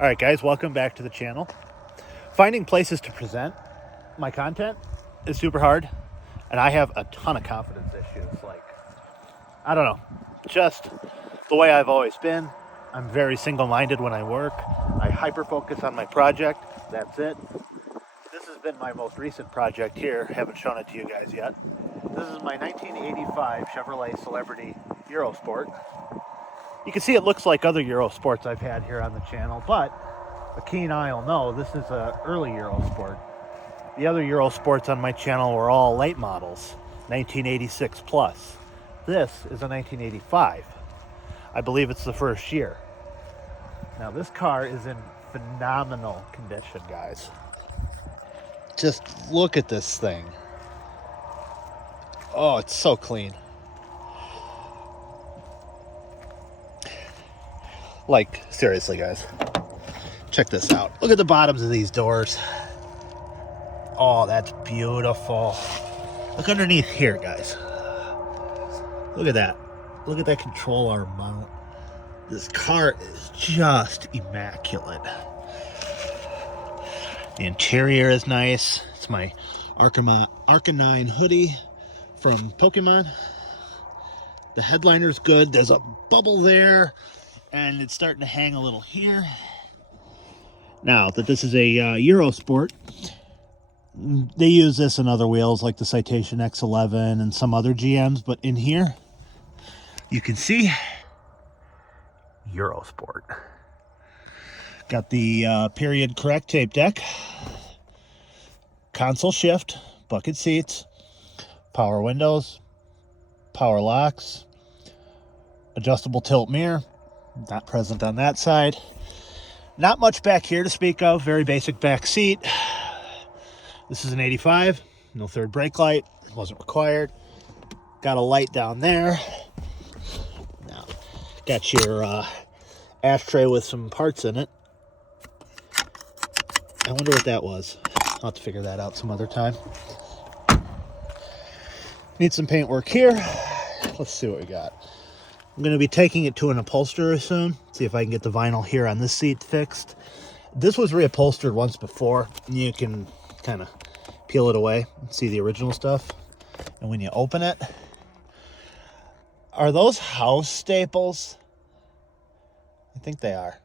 All right, guys, welcome back to the channel. Finding places to present my content is super hard, and I have a ton of confidence issues. I don't know, just the way I've always been. I'm very single-minded when I work. I hyper-focus on my project. That's it. This has been my most recent project here. Haven't shown it to you guys yet. This is my 1985 Chevrolet Celebrity Eurosport. You can see it looks like other Eurosports I've had here on the channel, but a keen eye will know this is an early Eurosport. The other Eurosports on my channel were all late models, 1986 plus. This is a 1985. I believe it's the first year. Now this car is in phenomenal condition, guys. Just look at this thing. Oh, it's so clean. Like, seriously, guys. Check this out. Look at the bottoms of these doors. Oh, that's beautiful. Look underneath here, guys. Look at that. Look at that control arm mount. This car is just immaculate. The interior is nice. It's my Arcanine hoodie from Pokemon. The headliner's good. There's a bubble there, and it's starting to hang a little here. Now that this is a Eurosport, they use this in other wheels like the Citation X11 and some other GMs, but in here you can see Eurosport. Got the period correct tape deck, console shift, bucket seats, power windows, power locks, adjustable tilt mirror, not present on that side. Not much back here to speak of, very basic back seat. This is an 85, no third brake light, wasn't required. Got a light down there. Now, got your ashtray with some parts in it. I wonder what that was. I'll have to figure that out some other time. Need some paint work here. Let's see what we got. I'm going to be taking it to an upholsterer soon. See if I can get the vinyl here on this seat fixed. This was reupholstered once before. You can kind of peel it away and see the original stuff. And when you open it, are those house staples? I think they are.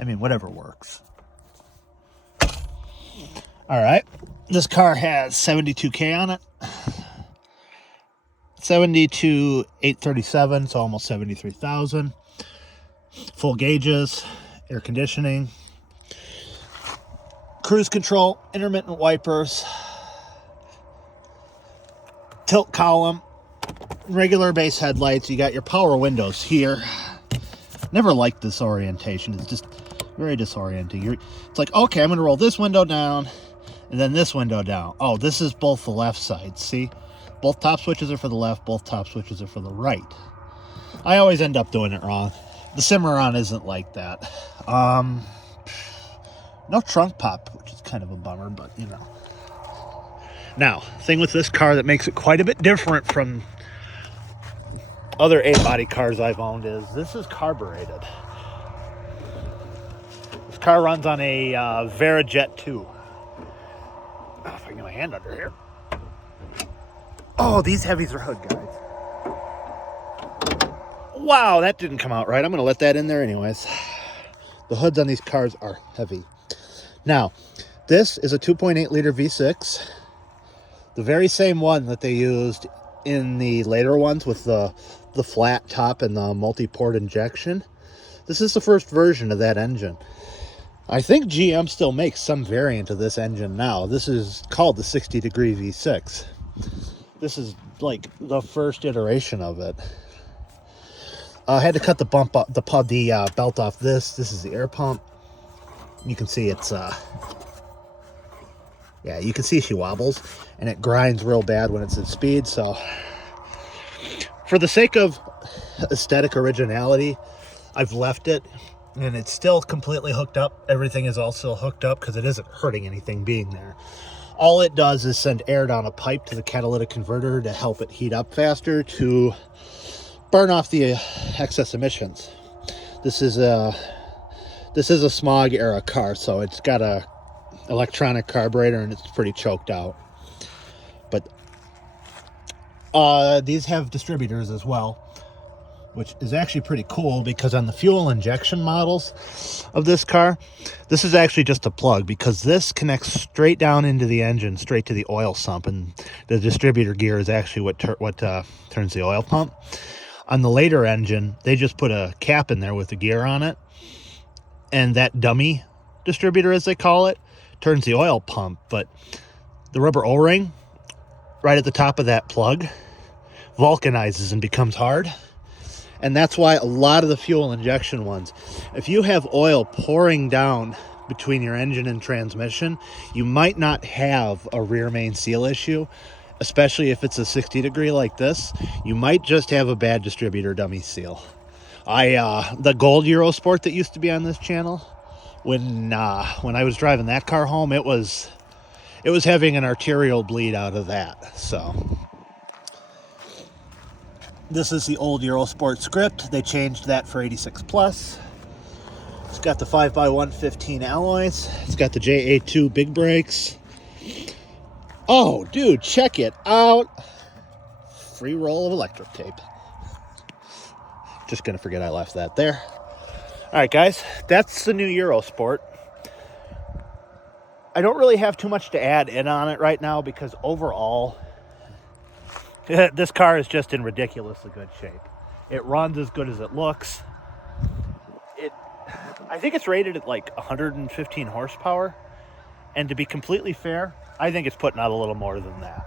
I mean, whatever works. All right. This car has 72K on it. 72,837, so almost 73,000. Full gauges, air conditioning, cruise control, intermittent wipers, tilt column, regular base headlights. You got your power windows here. Never liked this orientation. It's just very disorienting. It's like, okay, I'm going to roll this window down and then this window down. Oh, this is both the left sides. See? Both top switches are for the left, both top switches are for the right. I always end up doing it wrong. The Cimarron isn't like that. No trunk pop, which is kind of a bummer, but you know. Now, thing with this car that makes it quite a bit different from other 8-body cars I've owned is this is carbureted. This car runs on a Verijet 2. Oh, if I can get my hand under here. Oh, these heavies are hood, guys. Wow, that didn't come out right. I'm going to let that in there anyways. The hoods on these cars are heavy. Now, this is a 2.8 liter V6. The very same one that they used in the later ones with the flat top and the multi-port injection. This is the first version of that engine. I think GM still makes some variant of this engine now. This is called the 60-degree V6. This is like the first iteration of it. I had to cut the belt off this. This is the air pump. You can see it's, yeah, you can see she wobbles and it grinds real bad when it's at speed. So for the sake of aesthetic originality, I've left it and it's still completely hooked up. Everything is also hooked up because it isn't hurting anything being there. All it does is send air down a pipe to the catalytic converter to help it heat up faster to burn off the excess emissions. This is This is a smog era car, so it's got a electronic carburetor and it's pretty choked out. But these have distributors as well, which is actually pretty cool because on the fuel injection models of this car, this is actually just a plug because this connects straight down into the engine, straight to the oil sump, and the distributor gear is actually what turns the oil pump. On the later engine, they just put a cap in there with the gear on it, and that dummy distributor, as they call it, turns the oil pump. But the rubber O-ring right at the top of that plug vulcanizes and becomes hard. And that's why a lot of the fuel injection ones, if you have oil pouring down between your engine and transmission, you might not have a rear main seal issue, especially if it's a 60 degree like this. You might just have a bad distributor dummy seal. The gold Eurosport that used to be on this channel, when I was driving that car home, it was having an arterial bleed out of that. So this is the old Eurosport script. They changed that for 86 plus. It's got the 5x115 alloys. It's got the JA2 big brakes. Oh, dude, check it out. Free roll of electric tape. Just gonna forget I left that there. All right, guys, that's the new Eurosport. I don't really have too much to add in on it right now because overall, this car is just in ridiculously good shape. It runs as good as it looks. I think it's rated at like 115 horsepower. And to be completely fair, I think it's putting out a little more than that.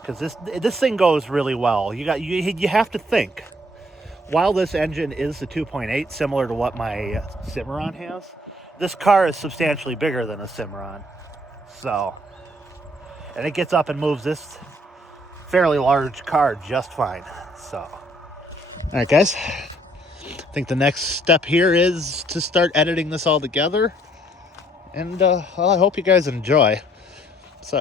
Because this thing goes really well. You have to think. While this engine is the 2.8, similar to what my Cimarron has, this car is substantially bigger than a Cimarron. So, and it gets up and moves this fairly large car just fine. So, all right, guys, I think the next step here is to start editing this all together, and well, I hope you guys enjoy. So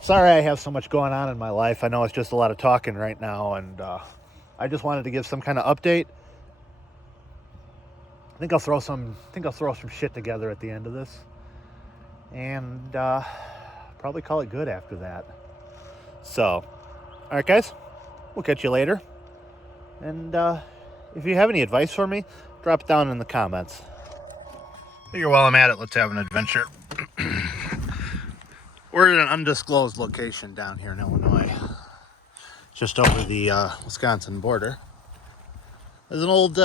sorry I have so much going on in my life. I know it's just a lot of talking right now, and I just wanted to give some kind of update. I think I'll throw some shit together at the end of this, and probably call it good after that. So, all right, guys, we'll catch you later. And if you have any advice for me, drop it down in the comments. Figure while I'm at it, let's have an adventure. We're at an undisclosed location down here in Illinois, just over the Wisconsin border. There's an old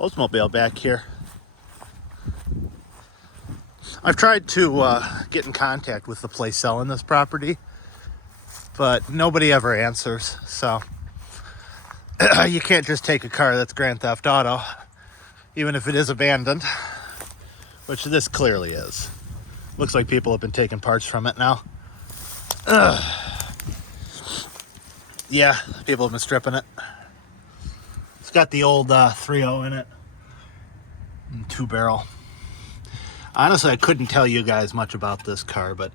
Oldsmobile back here. I've tried to get in contact with the place selling this property, but nobody ever answers. So you can't just take a car that's Grand Theft Auto, even if it is abandoned, which this clearly is. Looks like people have been taking parts from it now. Yeah, people have been stripping it. It's got the old 3.0 in it, and 2-barrel. Honestly, I couldn't tell you guys much about this car, but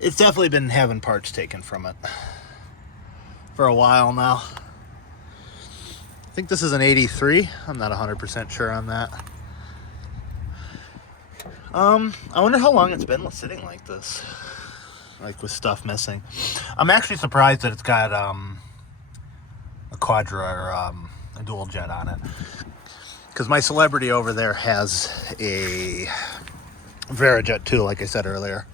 it's definitely been having parts taken from it for a while now. I think this is an 83. I'm not 100% sure on that. I wonder how long it's been sitting like this, like with stuff missing. I'm actually surprised that it's got a Quadra or a dual jet on it, because my celebrity over there has a Verijet too, like I said earlier.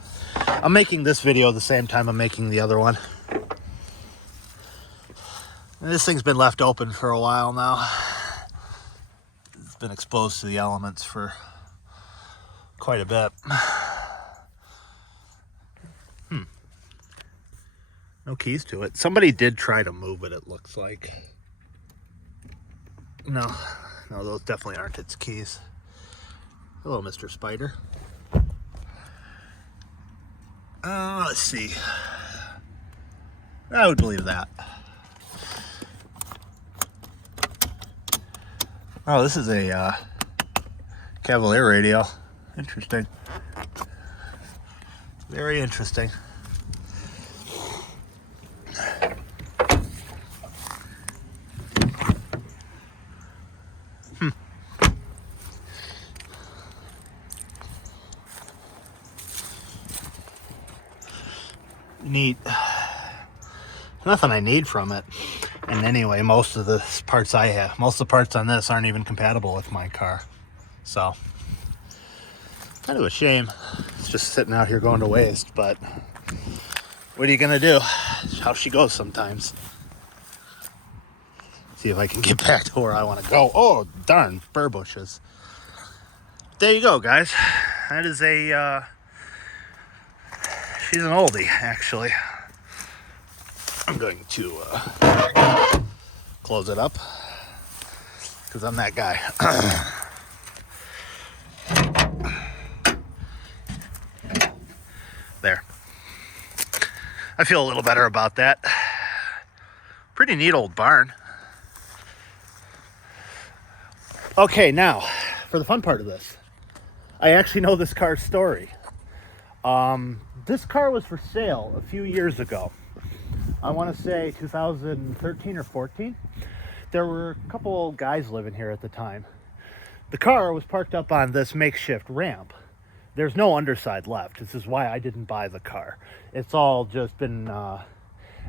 I'm making this video the same time I'm making the other one. And this thing's been left open for a while now. It's been exposed to the elements for quite a bit. No keys to it. Somebody did try to move it looks like. No, those definitely aren't its keys. Hello, Mr. Spider. Let's see. I would believe that. Oh, this is a Cavalier radio. Interesting. Very interesting. neat. Nothing I need from it. And anyway, most of the parts on this aren't even compatible with my car. So, kind of a shame. It's just sitting out here going to waste, but what are you gonna do? It's how she goes sometimes. See if I can get back to where I want to go. Oh, darn, burr bushes. There you go, guys. That is she's an oldie, actually. I'm going to close it up because I'm that guy. There. I feel a little better about that. Pretty neat old barn. Okay, now for the fun part of this. I actually know this car's story. This car was for sale a few years ago. I want to say 2013 or 14. There were a couple guys living here at the time. The car was parked up on this makeshift ramp. There's no underside left. This is why I didn't buy the car. It's all just been,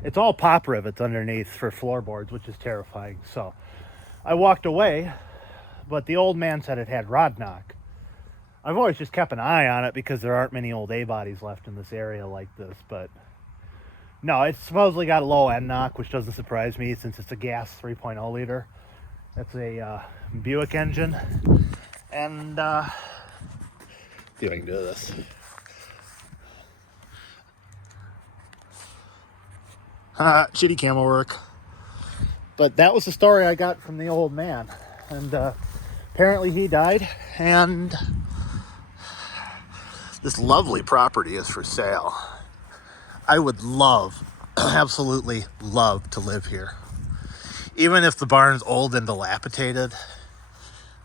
it's all pop rivets underneath for floorboards, which is terrifying. So I walked away, but the old man said it had rod knock. I've always just kept an eye on it because there aren't many old A-bodies left in this area like this, but no, it's supposedly got a low end knock, which doesn't surprise me since it's a gas 3.0 liter. That's a Buick engine. And, see if I can do this. Shitty camera work. But that was the story I got from the old man. And apparently he died, and this lovely property is for sale. I would love, absolutely love to live here. Even if the barn's old and dilapidated,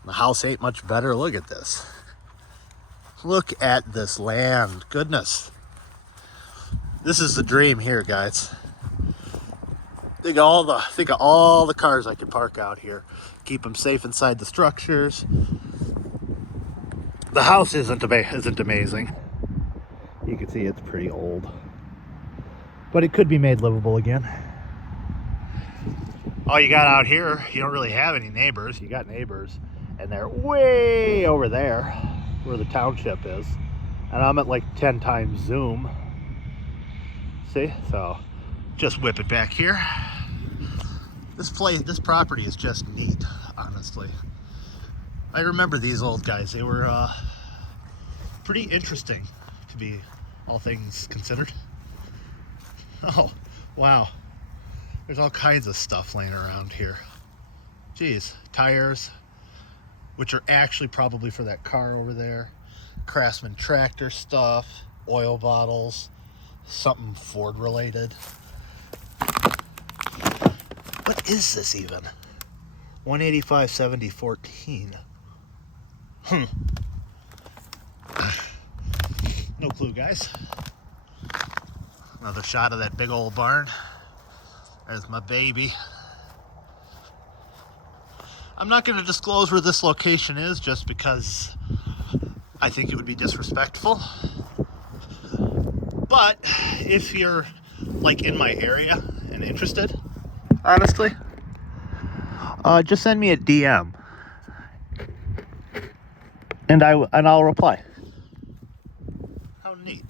the house ain't much better. Look at this. Look at this land. Goodness. This is the dream here, guys. Think of all the cars I could park out here. Keep them safe inside the structures. The house isn't amazing. You can see it's pretty old. But it could be made livable again. All you got out here, you don't really have any neighbors. You got neighbors, and they're way over there where the township is. And I'm at like 10 times zoom. See? So just whip it back here. This property is just neat, honestly. I remember these old guys. They were pretty interesting, to be all things considered. Oh, wow. There's all kinds of stuff laying around here. Geez, tires, which are actually probably for that car over there. Craftsman tractor stuff, oil bottles, something Ford related. What is this even? 185 70 14. No clue, guys. Another shot of that big old barn. There's my baby. I'm not going to disclose where this location is just because I think it would be disrespectful. But if you're like in my area and interested, honestly, just send me a DM and I'll reply. How neat.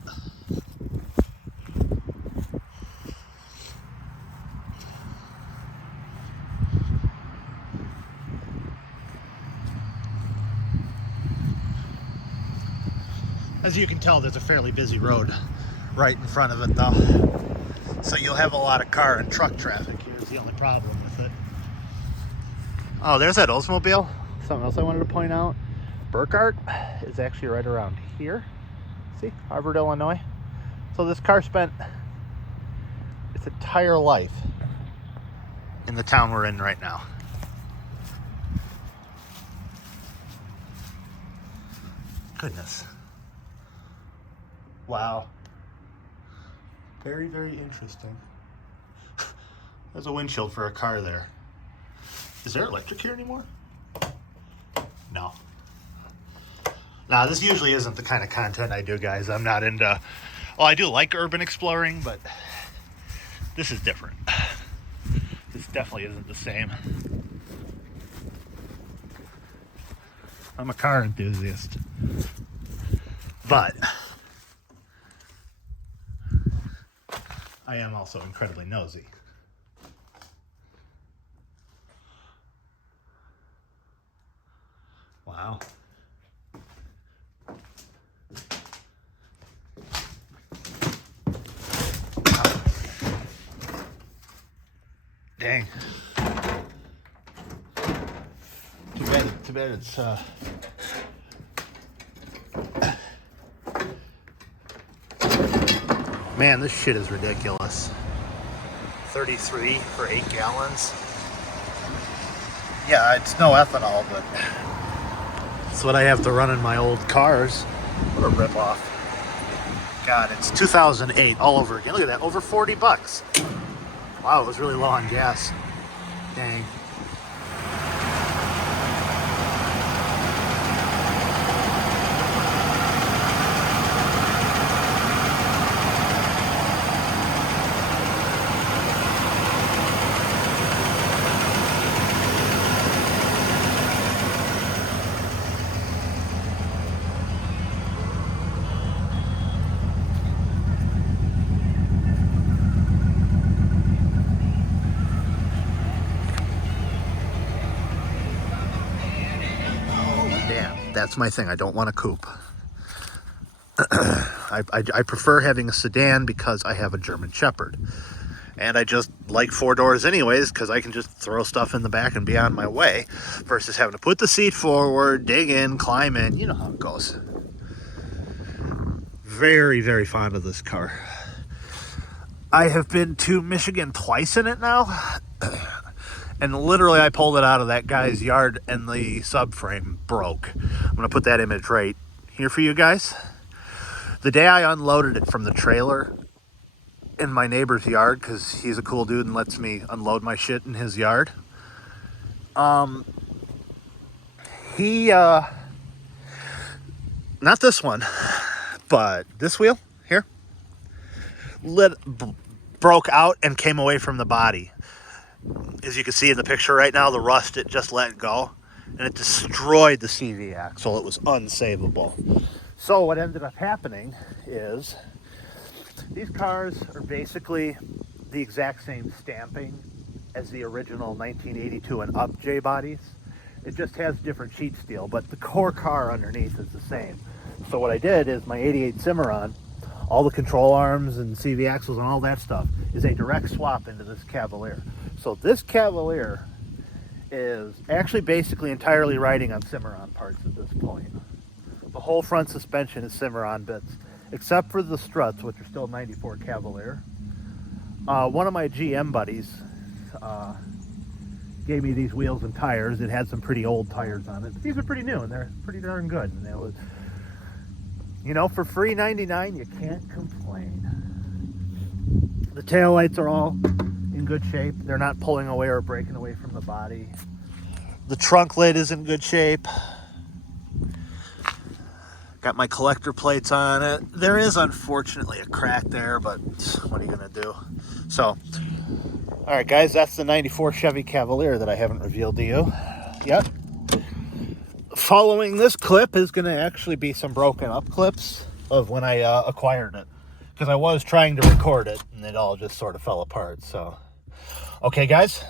As you can tell, there's a fairly busy road right in front of it though. So you'll have a lot of car and truck traffic here is the only problem with it. Oh, there's that Oldsmobile. Something else I wanted to point out. Burkhart is actually right around here. See, Harvard, Illinois. So this car spent its entire life in the town we're in right now. Goodness. Wow. Very, very interesting. There's a windshield for a car there. Is there electric here anymore? No. Now, this usually isn't the kind of content I do, guys. I'm not into... Well, I do like urban exploring, but this is different. This definitely isn't the same. I'm a car enthusiast. But I am also incredibly nosy. Wow. Dang. Too bad it's man, this shit is ridiculous. 33 for 8 gallons. Yeah, it's no ethanol, but it's what I have to run in my old cars. What a ripoff. God, it's 2008 all over again. Look at that, over 40 bucks. Wow, it was really low on gas. Dang. That's my thing. I don't want a coupe. I prefer having a sedan because I have a German Shepherd. And I just like 4 doors anyways because I can just throw stuff in the back and be on my way versus having to put the seat forward, dig in, climb in. You know how it goes. Very, very fond of this car. I have been to Michigan twice in it now. And literally, I pulled it out of that guy's yard and the subframe broke. I'm going to put that image right here for you guys. The day I unloaded it from the trailer in my neighbor's yard, because he's a cool dude and lets me unload my shit in his yard. He, not this one, but this wheel here, broke out and came away from the body. As you can see in the picture right now, the rust, it just let go and it destroyed the CV axle. It was unsavable. So what ended up happening is these cars are basically the exact same stamping as the original 1982 and up J bodies. It just has different sheet steel, but the core car underneath is the same. So what I did is my 88 Cimarron, all the control arms and CV axles and all that stuff is a direct swap into this Cavalier. So this Cavalier is actually basically entirely riding on Cimarron parts at this point. The whole front suspension is Cimarron bits, except for the struts, which are still 94 Cavalier. One of my GM buddies gave me these wheels and tires. It had some pretty old tires on it. But these are pretty new and they're pretty darn good. And it was, you know, for free 99, you can't complain. The taillights are all in good shape. They're not pulling away or breaking away from the body. The trunk lid is in good shape. Got my collector plates on it. There is unfortunately a crack there, but what are you gonna do? So, all right, guys, that's the 94 Chevy Cavalier that I haven't revealed to you yet. Following this clip is gonna actually be some broken up clips of when I acquired it, because I was trying to record it and it all just sort of fell apart. So, okay, guys,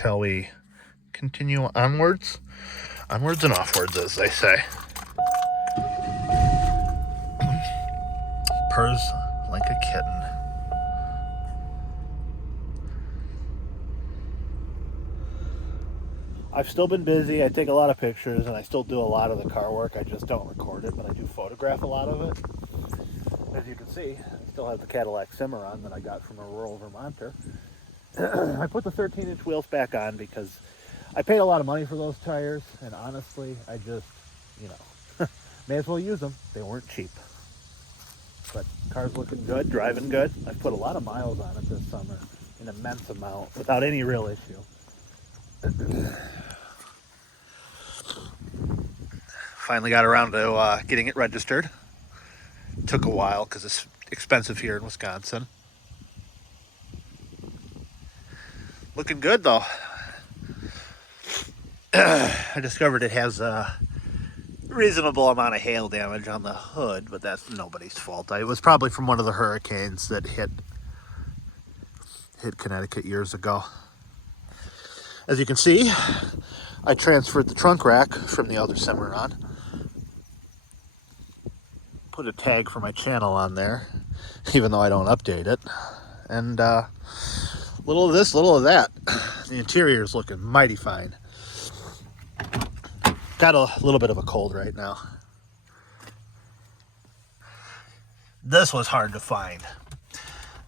shall we continue onwards? Onwards and offwards, as they say. Purrs like a kitten. I've still been busy. I take a lot of pictures and I still do a lot of the car work. I just don't record it, but I do photograph a lot of it. As you can see, I still have the Cadillac Cimarron that I got from a rural Vermonter. I put the 13-inch wheels back on because I paid a lot of money for those tires, and honestly, I just, you know, may as well use them. They weren't cheap. But car's looking good, driving good. I've put a lot of miles on it this summer, an immense amount, without any real issue. Finally got around to getting it registered. Took a while because it's expensive here in Wisconsin. Looking good though. I discovered it has a reasonable amount of hail damage on the hood, but that's nobody's fault. It was probably from one of the hurricanes that hit Connecticut years ago. As you can see, I transferred the trunk rack from the other Cimarron. Put a tag for my channel on there, even though I don't update it. And little of this, little of that. The interior is looking mighty fine. Got a little bit of a cold right now. This was hard to find.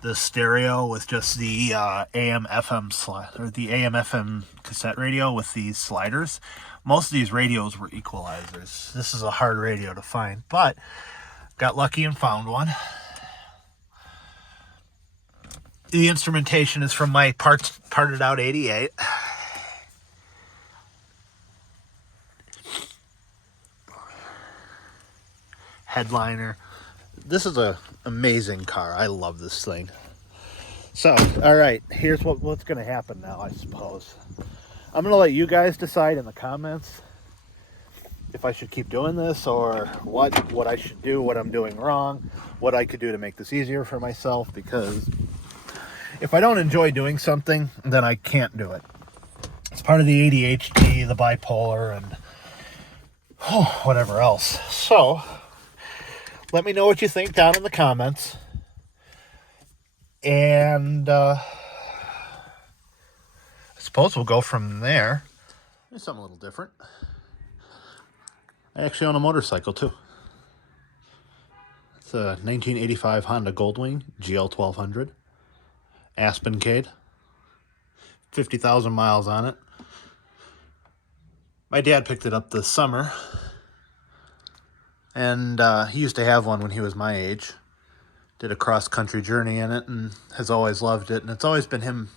The stereo with just the AM/FM slide, or the AM/FM cassette radio with these sliders. Most of these radios were equalizers. This is a hard radio to find, but got lucky and found one. The instrumentation is from my parted out 88. Headliner. This is an amazing car. I love this thing. So, all right, here's what's going to happen now, I suppose. I'm going to let you guys decide in the comments if I should keep doing this or what I should do, what I'm doing wrong, what I could do to make this easier for myself, because if I don't enjoy doing something, then I can't do it. It's part of the ADHD, the bipolar, and whatever else. So, let me know what you think down in the comments. And I suppose we'll go from there. There's something a little different. I actually own a motorcycle too. It's a 1985 Honda Goldwing GL 1200. Aspencade. 50,000 miles on it. My dad picked it up this summer. And he used to have one when he was my age. Did a cross-country journey in it and has always loved it. And it's always been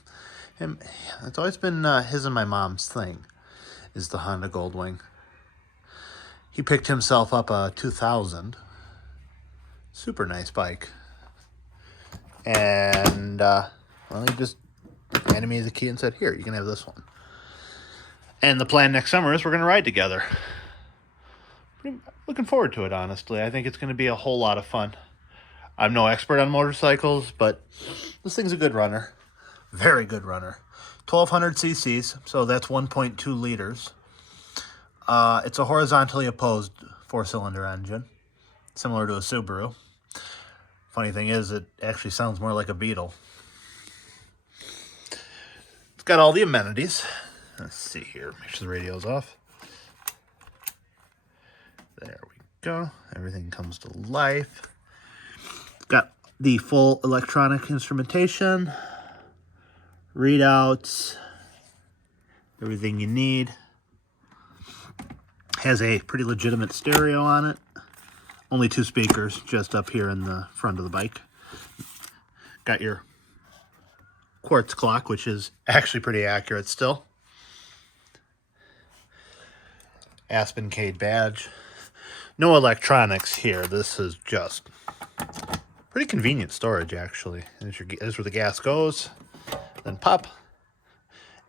it's always been his and my mom's thing, is the Honda Goldwing. He picked himself up a 2000. Super nice bike. And, well, he just handed me the key and said, here, you can have this one. And the plan next summer is we're going to ride together. Looking forward to it, honestly. I think it's going to be a whole lot of fun. I'm no expert on motorcycles, but this thing's a good runner. Very good runner. 1,200 cc's, so that's 1.2 liters. It's a horizontally opposed 4-cylinder engine, similar to a Subaru. Funny thing is, it actually sounds more like a Beetle. It's got all the amenities. Let's see here. Make sure the radio's off. There we go. Everything comes to life. Got the full electronic instrumentation, readouts, everything you need. Has a pretty legitimate stereo on it. Only 2 speakers just up here in the front of the bike. Got your quartz clock, which is actually pretty accurate still. Aspencade badge. No electronics here. This is just pretty convenient storage, actually. There's where the gas goes. Then pop.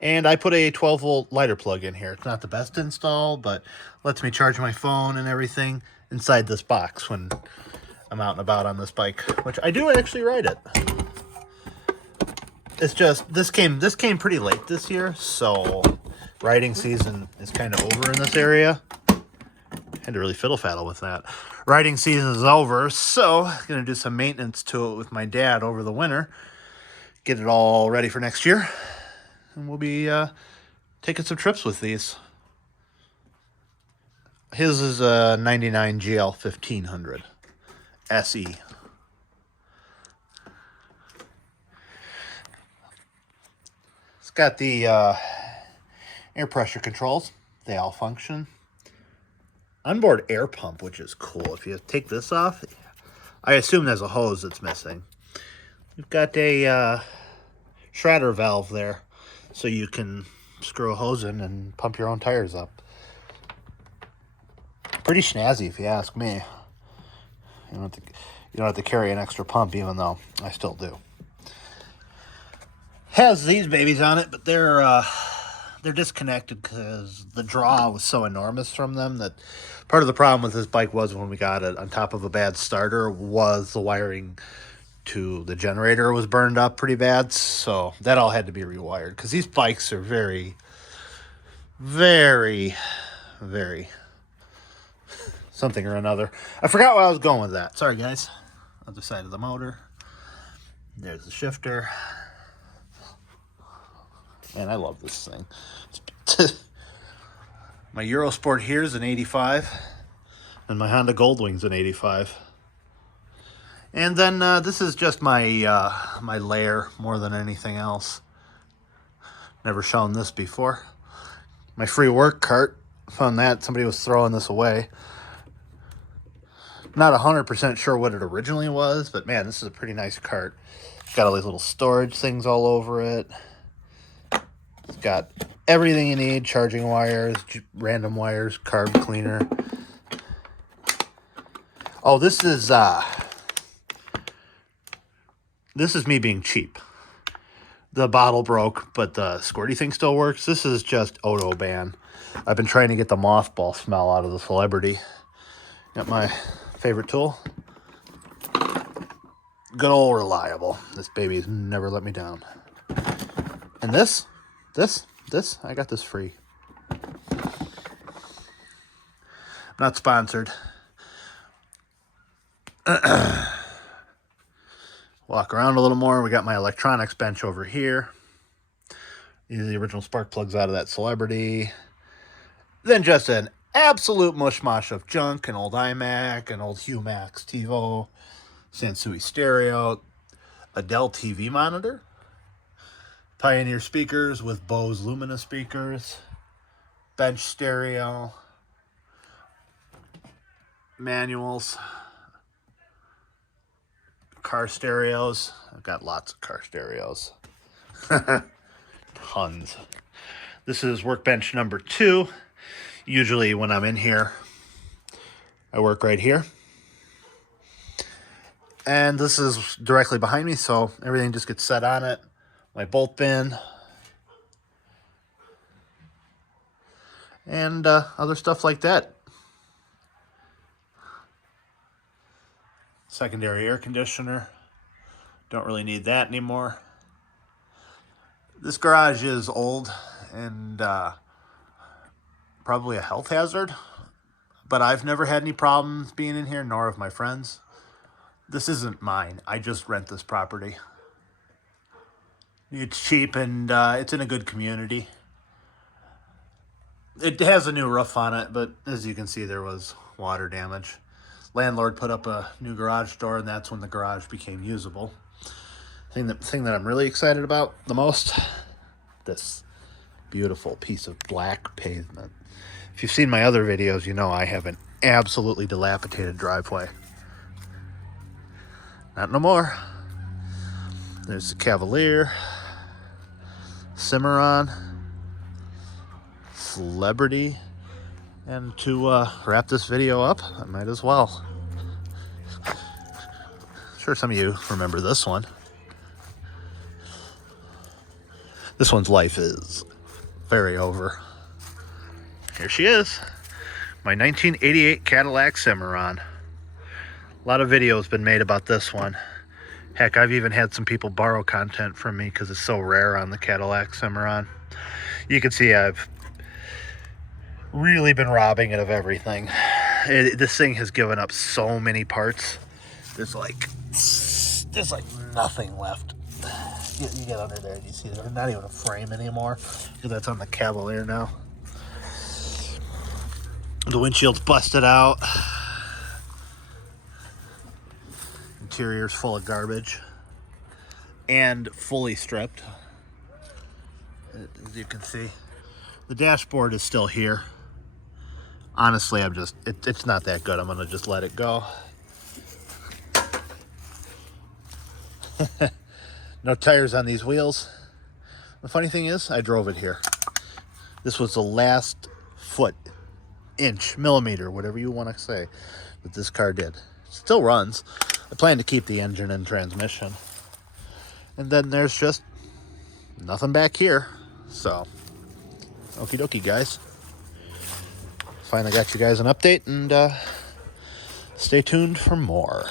And I put a 12-volt lighter plug in here. It's not the best install, but lets me charge my phone and everything inside this box when I'm out and about on this bike, which I do actually ride it. It's just, this came pretty late this year, so riding season is kind of over in this area. Had to really fiddle-faddle with that. Riding season is over, so I'm going to do some maintenance to it with my dad over the winter. Get it all ready for next year. And we'll be taking some trips with these. His is a 99 GL 1500 SE. It's got the air pressure controls. They all function. Onboard air pump, which is cool. If you take this off, I assume there's a hose that's missing. You've got a shredder valve there, so you can screw a hose in and pump your own tires up. Pretty snazzy, if you ask me. You don't have to carry an extra pump, even though I still do. Has these babies on it, but they're disconnected because the draw was so enormous from them that part of the problem with this bike was when we got it on top of a bad starter was the wiring to the generator was burned up pretty bad. So that all had to be rewired because these bikes are very, very, very something or another. I forgot where I was going with that. Sorry, guys. Other side of the motor. There's the shifter. Man, I love this thing. My Eurosport here is an 85, and my Honda Goldwing's an 85. And then this is just my my lair more than anything else. Never shown this before. My free work cart. Found that. Somebody was throwing this away. Not 100% sure what it originally was, but man, this is a pretty nice cart. Got all these little storage things all over it. It's got everything you need, charging wires, random wires, carb cleaner. Oh, this is me being cheap. The bottle broke, but the squirty thing still works. This is just Autoban. I've been trying to get the mothball smell out of the Celebrity. Got my favorite tool. Good old Reliable. This baby's never let me down. And this, I got this free. Not sponsored. Walk around a little more. We got my electronics bench over here. These are the original spark plugs out of that Celebrity. Then just an absolute mushmash of junk, an old iMac, an old Humax TiVo, Sansui stereo, a Dell TV monitor, Pioneer speakers with Bose Lumina speakers, bench stereo, manuals, car stereos. I've got lots of car stereos. Tons. This is workbench number 2. Usually when I'm in here, I work right here. And this is directly behind me, so everything just gets set on it. My bolt bin. And other stuff like that. Secondary air conditioner. Don't really need that anymore. This garage is old and probably a health hazard, but I've never had any problems being in here, nor have my friends. This isn't mine. I just rent this property. It's cheap and it's in a good community. It has a new roof on it, but as you can see, there was water damage. Landlord put up a new garage door, and that's when the garage became usable. Thing that I'm really excited about the most, this beautiful piece of black pavement. If you've seen my other videos, you know I have an absolutely dilapidated driveway. Not no more. There's the Cavalier, Cimarron, Celebrity, and to wrap this video up, I might as well. Sure, some of you remember this one. This one's life is very over. Here she is, my 1988 Cadillac Cimarron. A lot of videos been made about this one. Heck, I've even had some people borrow content from me because it's so rare on the Cadillac Cimarron. You can see I've really been robbing it of everything. This thing has given up so many parts. There's like nothing left. You get under there and you see there's not even a frame anymore. That's on the Cavalier now. The windshield's busted out. Interior's full of garbage and fully stripped, as you can see. The dashboard is still here. Honestly, it's not that good. I'm gonna just let it go. No tires on these wheels. The funny thing is, I drove it here. This was the last foot inch, millimeter, whatever you want to say, that this car did. It still runs. I plan to keep the engine and transmission. And then there's just nothing back here. So, okie dokie, guys. Finally got you guys an update, and stay tuned for more.